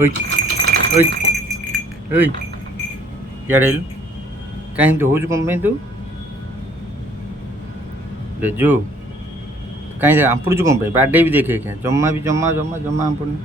ओइ ओइ ओइ इयाड़े कहीं तो होजु कम पे तू रेजू कहीं आंपुड़ू कम पे बाडे भी देखे क्या जम्मा भी जम्मा जम्मा जम्मा आंपुड़नी